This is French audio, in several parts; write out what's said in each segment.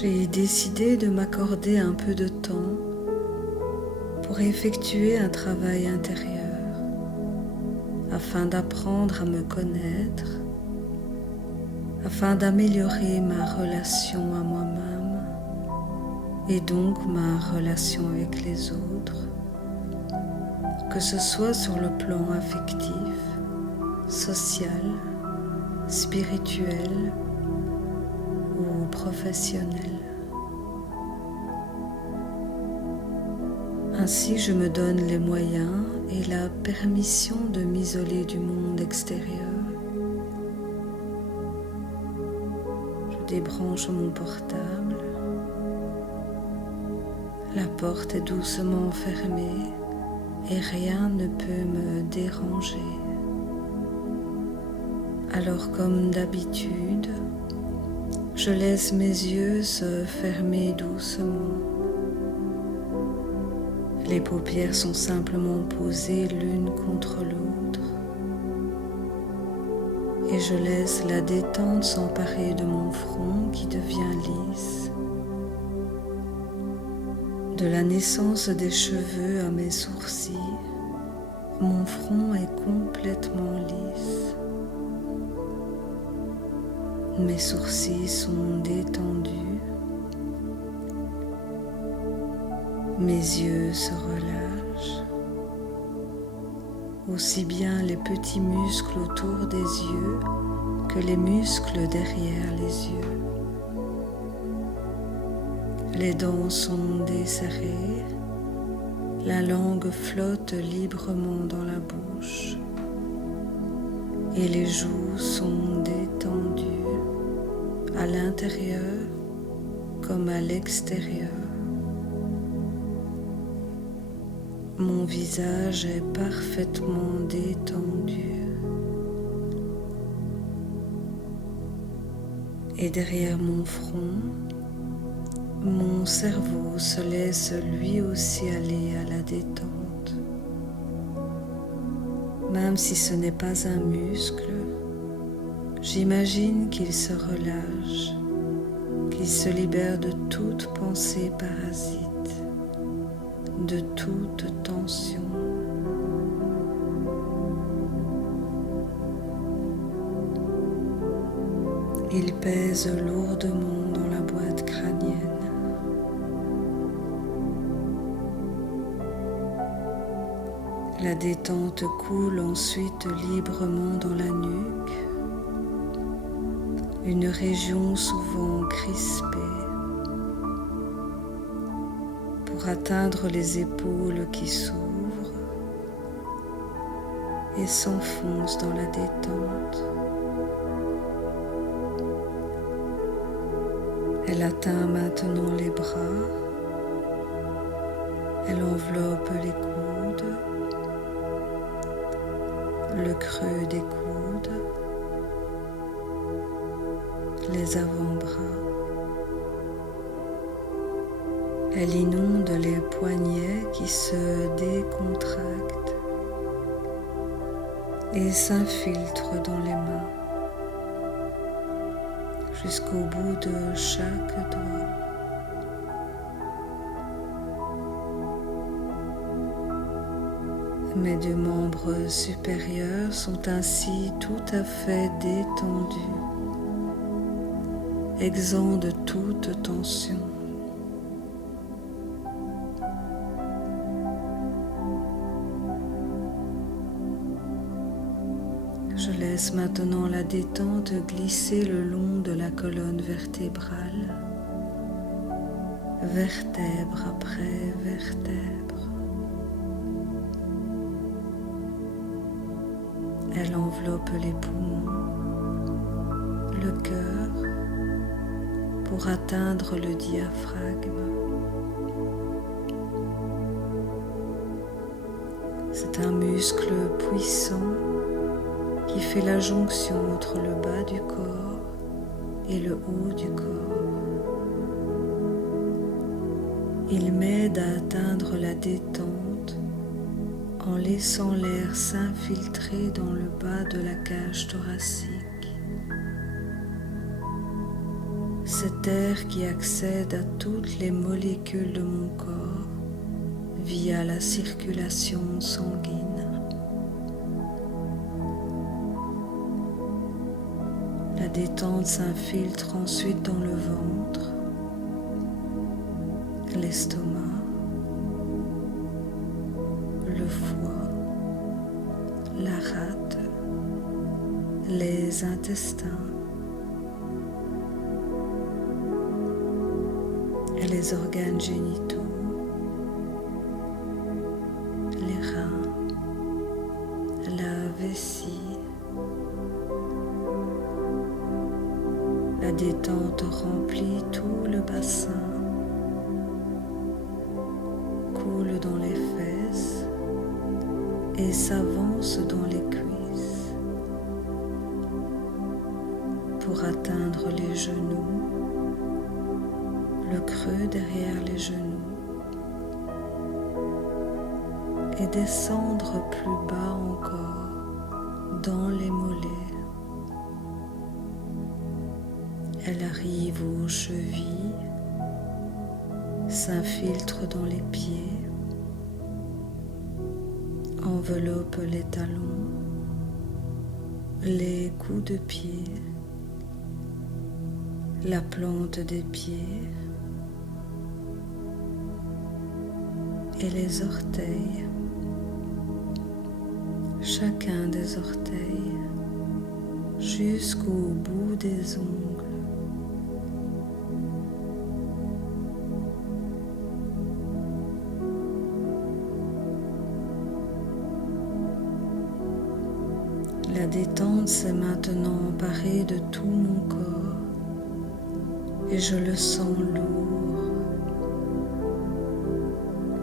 j'ai décidé de m'accorder un peu de temps pour effectuer un travail intérieur afin d'apprendre à me connaître, afin d'améliorer ma relation à moi-même et donc ma relation avec les autres, que ce soit sur le plan affectif, social, spirituel ou professionnel. Ainsi, je me donne les moyens et la permission de m'isoler du monde extérieur. Je débranche mon portable. La porte est doucement fermée et rien ne peut me déranger. Alors, comme d'habitude, je laisse mes yeux se fermer doucement. Les paupières sont simplement posées l'une contre l'autre et je laisse la détente s'emparer de mon front qui devient lisse. De la naissance des cheveux à mes sourcils, mon front est complètement lisse. Mes sourcils sont détendus. Mes yeux se relâchent, aussi bien les petits muscles autour des yeux que les muscles derrière les yeux. Les dents sont desserrées, la langue flotte librement dans la bouche et les joues sont détendues à l'intérieur comme à l'extérieur. Mon visage est parfaitement détendu. Et derrière mon front, mon cerveau se laisse lui aussi aller à la détente. Même si ce n'est pas un muscle, j'imagine qu'il se relâche, qu'il se libère de toute pensée parasite, de toute tension. Il pèse lourdement dans la boîte crânienne. La détente coule ensuite librement dans la nuque, une région souvent crispée, pour atteindre les épaules qui s'ouvrent et s'enfoncent dans la détente. Elle atteint maintenant les bras, elle enveloppe les coudes, le creux des coudes, les avant-bras. Elle inonde les poignets qui se décontractent et s'infiltrent dans les mains jusqu'au bout de chaque doigt. Mes deux membres supérieurs sont ainsi tout à fait détendus, exempts de toute tension. Je laisse maintenant la détente glisser le long de la colonne vertébrale, vertèbre après vertèbre. Elle enveloppe les poumons, le cœur, pour atteindre le diaphragme. C'est un muscle puissant qui fait la jonction entre le bas du corps et le haut du corps. Il m'aide à atteindre la détente en laissant l'air s'infiltrer dans le bas de la cage thoracique, cet air qui accède à toutes les molécules de mon corps via la circulation sanguine. La détente s'infiltre ensuite dans le ventre, l'estomac, le foie, la rate, les intestins et les organes génitaux, les reins, la vessie. La détente remplit tout le bassin, coule dans les fesses et s'avance dans les cuisses pour atteindre les genoux, le creux derrière les genoux et descendre plus bas encore dans les mollets. Elle arrive aux chevilles, s'infiltre dans les pieds, enveloppe les talons, les coups de pied, la plante des pieds et les orteils, chacun des orteils jusqu'au bout des ongles. La détente s'est maintenant emparée de tout mon corps et je le sens lourd.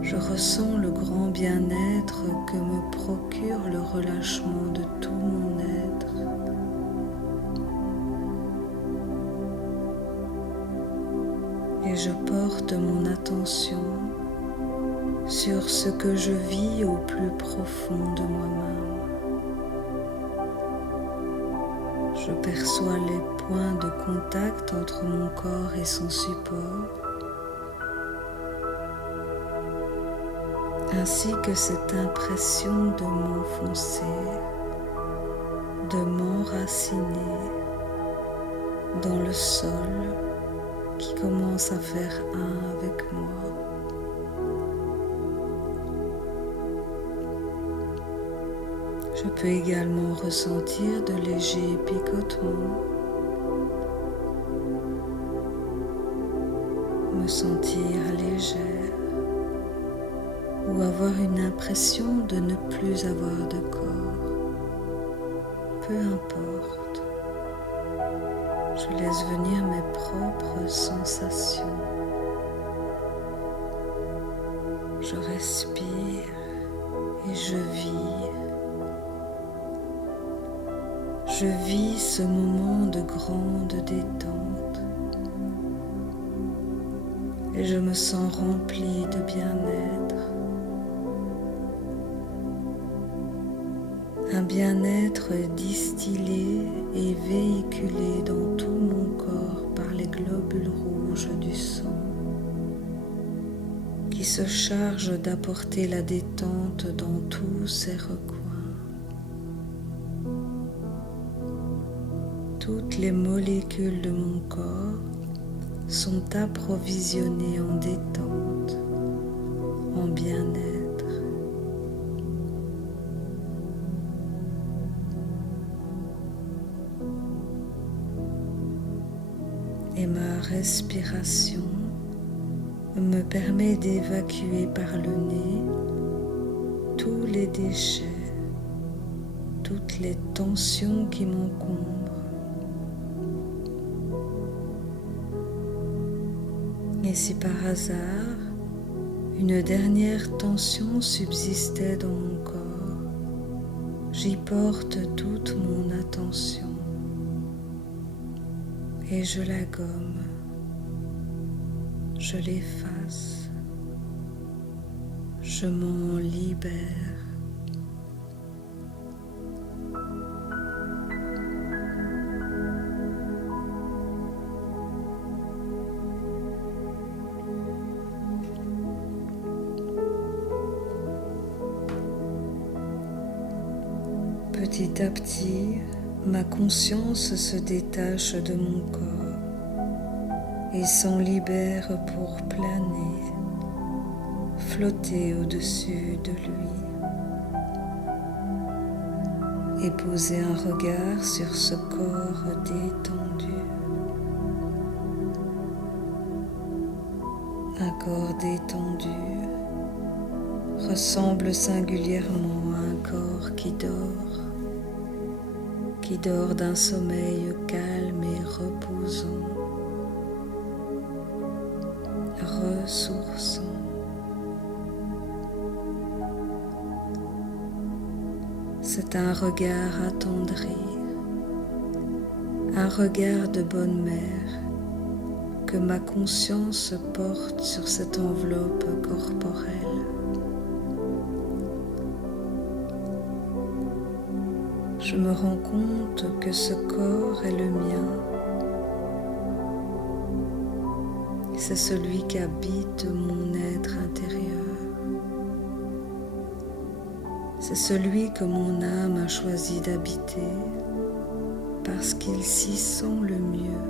Je ressens le grand bien-être que me procure le relâchement de tout mon être. Et je porte mon attention sur ce que je vis au plus profond de moi-même. Je perçois les points de contact entre mon corps et son support, ainsi que cette impression de m'enfoncer, de m'enraciner dans le sol qui commence à faire un avec moi. Je peux également ressentir de légers picotements, me sentir légère ou avoir une impression de ne plus avoir de corps. Peu importe, je laisse venir mes propres sensations. Je respire et je vis. Je vis ce moment de grande détente et je me sens rempli de bien-être. Un bien-être distillé et véhiculé dans tout mon corps par les globules rouges du sang qui se chargent d'apporter la détente dans tous ses recoins. Toutes les molécules de mon corps sont approvisionnées en détente, en bien-être. Et ma respiration me permet d'évacuer par le nez tous les déchets, toutes les tensions qui m'encombrent. Et si par hasard, une dernière tension subsistait dans mon corps, j'y porte toute mon attention et je la gomme, je l'efface, je m'en libère. Petit à petit, ma conscience se détache de mon corps et s'en libère pour planer, flotter au-dessus de lui et poser un regard sur ce corps détendu. Un corps détendu ressemble singulièrement à un corps qui dort d'un sommeil calme et reposant, ressourçant. C'est un regard attendri, un regard de bonne mère que ma conscience porte sur cette enveloppe corporelle. Je me rends compte que ce corps est le mien. C'est celui qu'habite mon être intérieur. C'est celui que mon âme a choisi d'habiter parce qu'il s'y sent le mieux.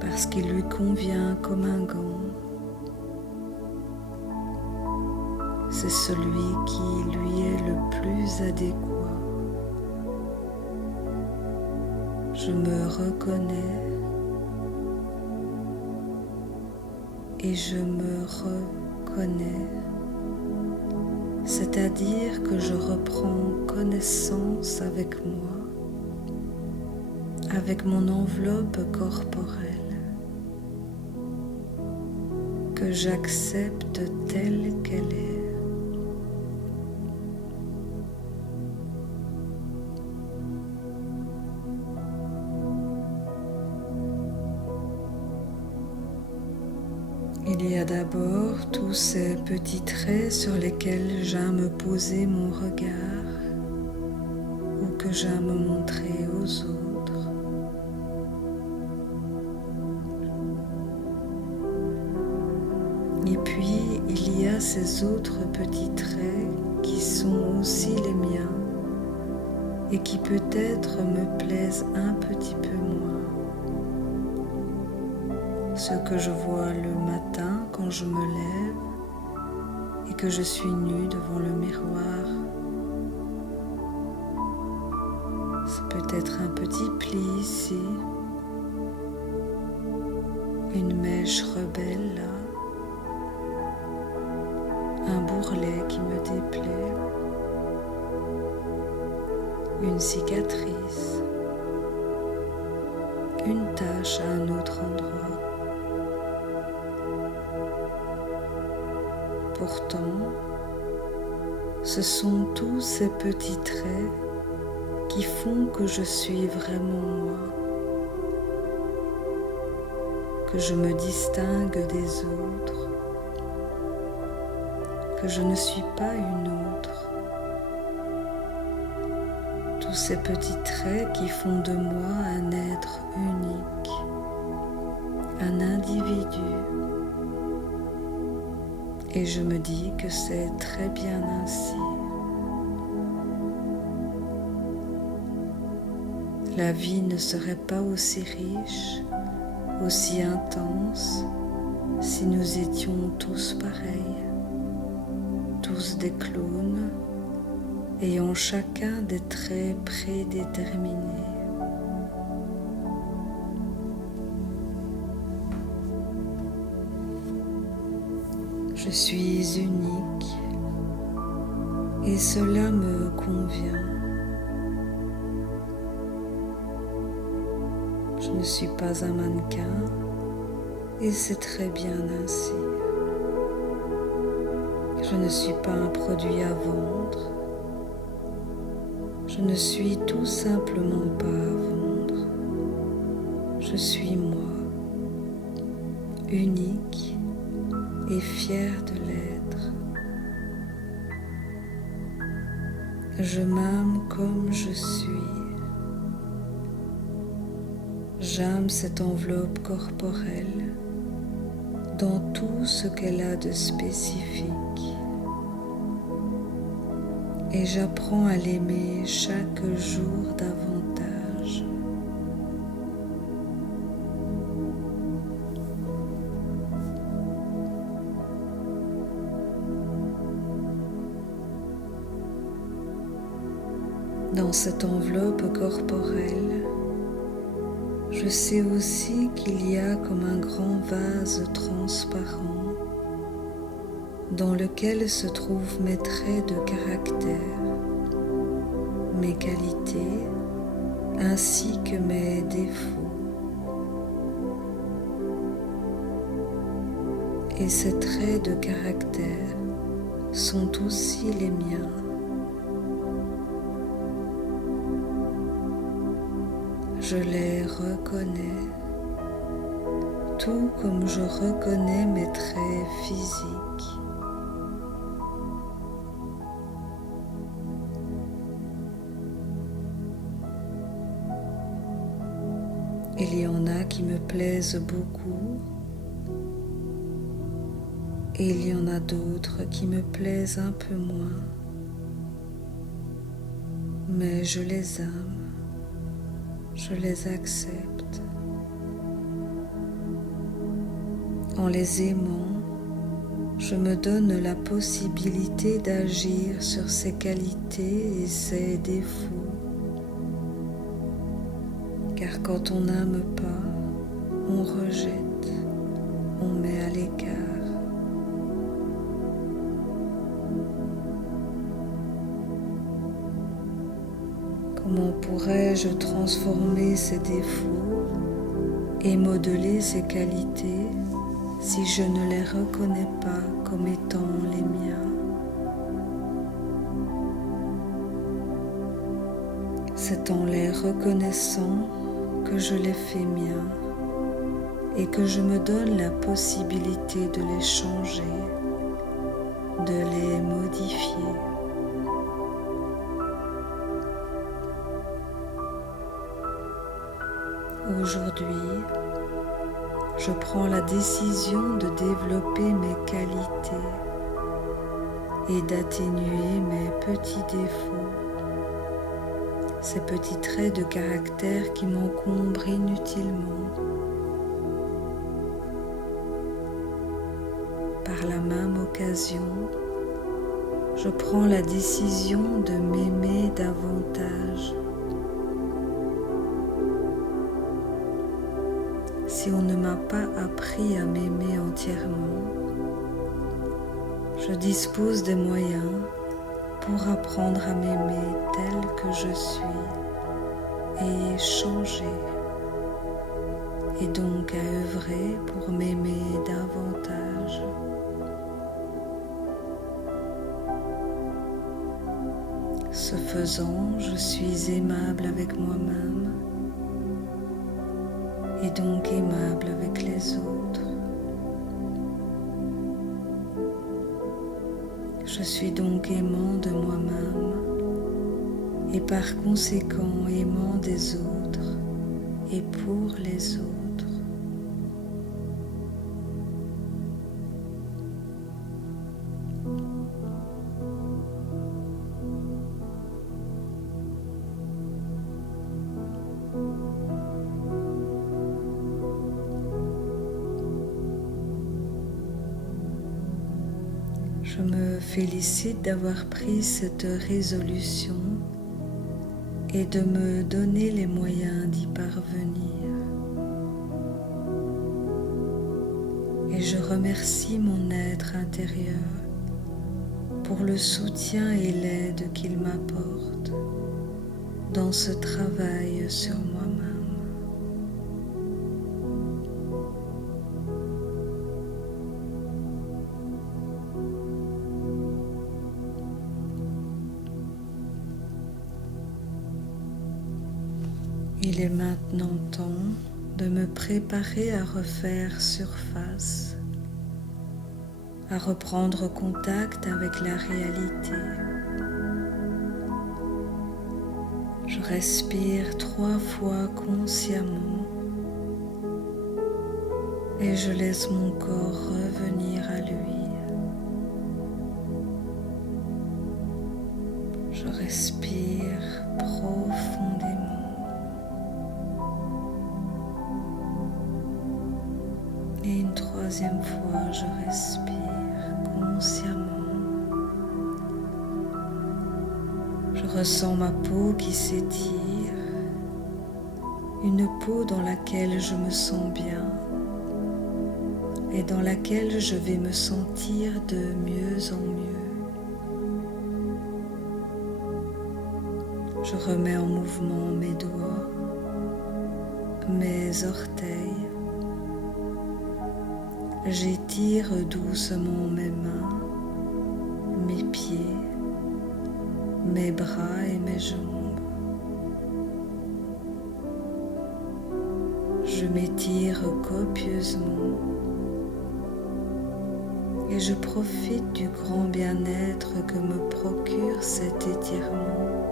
Parce qu'il lui convient comme un gant. C'est celui qui lui est le plus adéquat. Je me reconnais et je me reconnais, c'est-à-dire que je reprends connaissance avec moi, avec mon enveloppe corporelle, que j'accepte telle qu'elle est. Il y a d'abord tous ces petits traits sur lesquels j'aime poser mon regard ou que j'aime montrer aux autres. Et puis il y a ces autres petits traits qui sont aussi les miens et qui peut-être me plaisent un petit peu moins. Ce que je vois le matin quand je me lève et que je suis nue devant le miroir. C'est peut-être un petit pli ici, une mèche rebelle là, un bourrelet qui me déplaît, une cicatrice, une tache à un autre endroit. Pourtant, ce sont tous ces petits traits qui font que je suis vraiment moi, que je me distingue des autres, que je ne suis pas une autre. Tous ces petits traits qui font de moi un être unique, un individu. Et je me dis que c'est très bien ainsi. La vie ne serait pas aussi riche, aussi intense, si nous étions tous pareils, tous des clones, ayant chacun des traits prédéterminés. Je suis unique et cela me convient. Je ne suis pas un mannequin et c'est très bien ainsi. Je ne suis pas un produit à vendre. Je ne suis tout simplement pas à vendre. Je suis moi, unique et fière de l'être. Je m'aime comme je suis. J'aime cette enveloppe corporelle dans tout ce qu'elle a de spécifique. Et j'apprends à l'aimer chaque jour davantage. Dans cette enveloppe corporelle, je sais aussi qu'il y a comme un grand vase transparent dans lequel se trouvent mes traits de caractère, mes qualités ainsi que mes défauts. Et ces traits de caractère sont aussi les miens. Je les reconnais, tout comme je reconnais mes traits physiques. Il y en a qui me plaisent beaucoup et il y en a d'autres qui me plaisent un peu moins, mais je les aime, je les accepte. En les aimant, je me donne la possibilité d'agir sur ses qualités et ses défauts. Car quand on n'aime pas, on rejette, on met à l'écart. Comment pourrais-je transformer ces défauts et modeler ces qualités si je ne les reconnais pas comme étant les miens? C'est en les reconnaissant que je les fais miens et que je me donne la possibilité de les changer, de les modifier. Aujourd'hui, je prends la décision de développer mes qualités et d'atténuer mes petits défauts, ces petits traits de caractère qui m'encombrent inutilement. Par la même occasion, je prends la décision de m'aimer davantage. Si on ne m'a pas appris à m'aimer entièrement, je dispose des moyens pour apprendre à m'aimer tel que je suis et changer, et donc à œuvrer pour m'aimer davantage. Ce faisant, je suis aimable avec moi-même et donc aimable avec les autres. Je suis donc aimant de moi-même et par conséquent aimant des autres et pour les autres. Je me félicite d'avoir pris cette résolution et de me donner les moyens d'y parvenir. Et je remercie mon être intérieur pour le soutien et l'aide qu'il m'apporte dans ce travail sur moi-même. Il est maintenant temps de me préparer à refaire surface, à reprendre contact avec la réalité. Je respire 3 fois consciemment et je laisse mon corps revenir à lui. Je respire profondément et une troisième fois je respire consciemment. Je ressens ma peau qui s'étire, une peau dans laquelle je me sens bien et dans laquelle je vais me sentir de mieux en mieux. Je remets en mouvement mes doigts, mes orteils. J'étire doucement mes mains, mes pieds, mes bras et mes jambes. Je m'étire copieusement et je profite du grand bien-être que me procure cet étirement.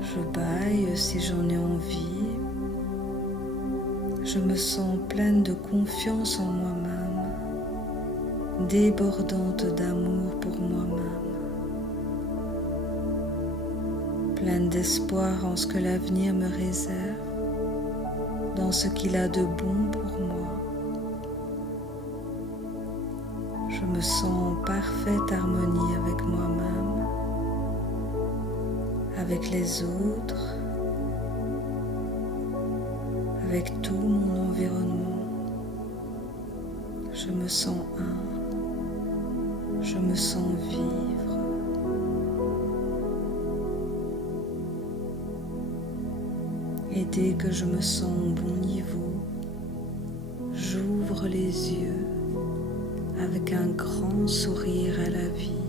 Je bâille si j'en ai envie. Je me sens pleine de confiance en moi-même, débordante d'amour pour moi-même, pleine d'espoir en ce que l'avenir me réserve, dans ce qu'il a de bon pour moi. Je me sens en parfaite harmonie avec moi-même, avec les autres, avec tout mon environnement. Je me sens je me sens vivre. Et dès que je me sens au bon niveau, j'ouvre les yeux avec un grand sourire à la vie.